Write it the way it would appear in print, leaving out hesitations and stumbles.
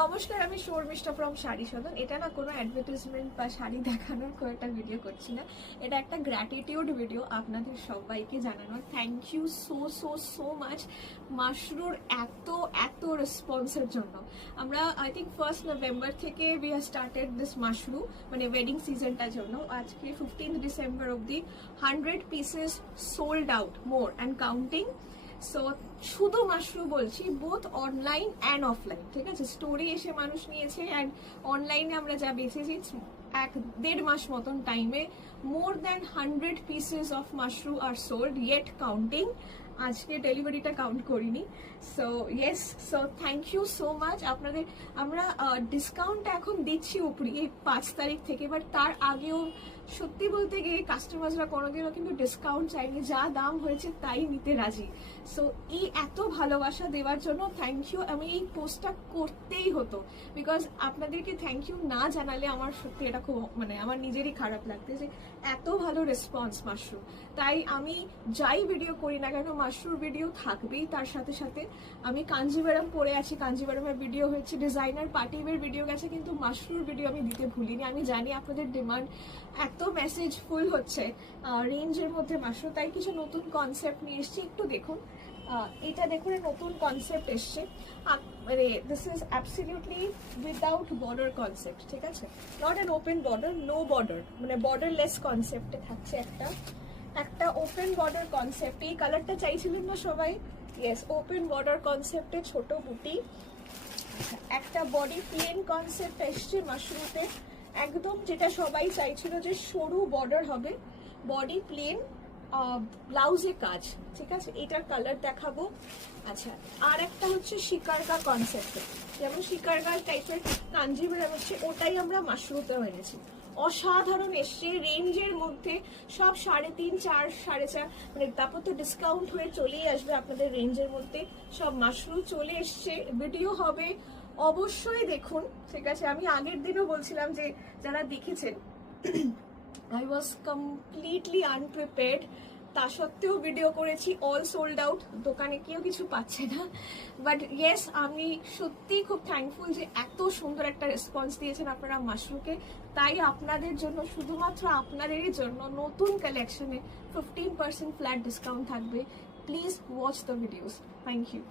নমস্কার, আমি শর্মিষ্ঠা ফ্রম শাড়ি সদন। এটা না কোনো অ্যাডভার্টাইজমেন্ট বা শাড়ি দেখানোর কোনো একটা ভিডিও করছি না, এটা একটা গ্র্যাটিটিউড ভিডিও আপনাদের সবাইকে জানানোর। Thank you so so so much মাশরুর এত এত রেসপন্সের জন্য। আমরা আই থিঙ্ক 1st নভেম্বর থেকে we have started this mashru, মানে ওয়েডিং সিজনটার জন্য। আজকে 15th ডিসেম্বর অবধি 100 pieces sold out, more and counting. So শুধু মাশরু বলছি, বোথ অনলাইন অ্যান্ড অফলাইন, ঠিক আছে? স্টোরে এসে মানুষ নিয়েছে অ্যান্ড অনলাইনে আমরা যা বেঁচেছি 1.5 মাস মতন টাইমে more than 100 pieces of mashru are sold, yet counting. আজকে ডেলিভারিটা কাউন্ট করিনি। So yes, so thank you so much আপনাদের। আমরা ডিসকাউন্টটা এখন দিচ্ছি উপরি এই 5 তারিখ থেকে, বাট তার আগেও সত্যি বলতে গিয়ে কাস্টমাররা কোনোদিনও কিন্তু ডিসকাউন্ট চাইনি, যা দাম হয়েছে তাই নিতে রাজি। সো এই এত ভালোবাসা দেওয়ার জন্য থ্যাংক ইউ। আমি এই পোস্টটা করতেই হতো, বিকজ আপনাদেরকে থ্যাংক ইউ না জানালে আমার সত্যি এটা খুব, মানে আমার নিজেরই খারাপ লাগতে যে এত ভালো রেসপন্স মাশরু। তাই আমি যাই ভিডিও করি না কেন, মাশরুর ভিডিও থাকবেই। তার সাথে সাথে আমি কাঞ্জিভারাম পরে আছি, কাঞ্জিভারামের ভিডিও হয়েছে, ডিজাইনার পার্টিওয়ের ভিডিও গেছে, কিন্তু মাশরুর ভিডিও আমি দিতে ভুলিনি। আমি জানি আপনাদের ডিমান্ড, এত মেসেজ ফুল হচ্ছে রেঞ্জের মধ্যে মাশরু, তাই কিছু নতুন কনসেপ্ট নিয়ে এসেছি। একটু দেখুন, এটা দেখুন, নতুন কনসেপ্ট এসছে। মানে this is absolutely without border concept, ঠিক আছে? Not an open border, no border, মানে বর্ডারলেস কনসেপ্টে থাকছে একটা ওপেন বর্ডার কনসেপ্ট। এই কালারটা চাইছিলেন না সবাই? ইয়েস, ওপেন বর্ডার কনসেপ্টে ছোট বুটি। একটা বডি প্লেন কনসেপ্ট এসছে মাশরুতে, একদম যেটা সবাই চাইছিল যে সরু বর্ডার হবে, বডি প্লেন, ব্লাউজে কাজ, ঠিক আছে? এটার কালার দেখাবো। আচ্ছা, আর একটা হচ্ছে শিকারকা কনসেপ্টে, যেমন শিকারকা টাইপের কাঞ্জিভারাম হচ্ছে, ওটাই আমরা মাশরুতেও এনেছি। অসাধারণ এসছে রেঞ্জের মধ্যে, সব 3.5, 4, 4.5, মানে তারপর তো ডিসকাউন্ট হয়ে চলেই আসবে আপনাদের রেঞ্জের মধ্যে। সব মাশরু চলে এসছে, ভিডিও হবে, অবশ্যই দেখুন, ঠিক আছে? আমি আগের দিনও বলছিলাম যে যারা দেখেছেন, I was completely unprepared, তা সত্ত্বেও ভিডিও করেছি, অল সোল্ড আউট, দোকানে কেউ কিছু পাচ্ছে না। বাট ইয়েস, আমি সত্যিই খুব থ্যাঙ্কফুল যে এত সুন্দর একটা রেসপন্স দিয়েছেন আপনারা মাশরুকে। তাই আপনাদের জন্য, শুধুমাত্র আপনাদেরই জন্য, নতুন কালেকশনে 15% ফ্ল্যাট ডিসকাউন্ট থাকবে। Please watch the videos. Thank you.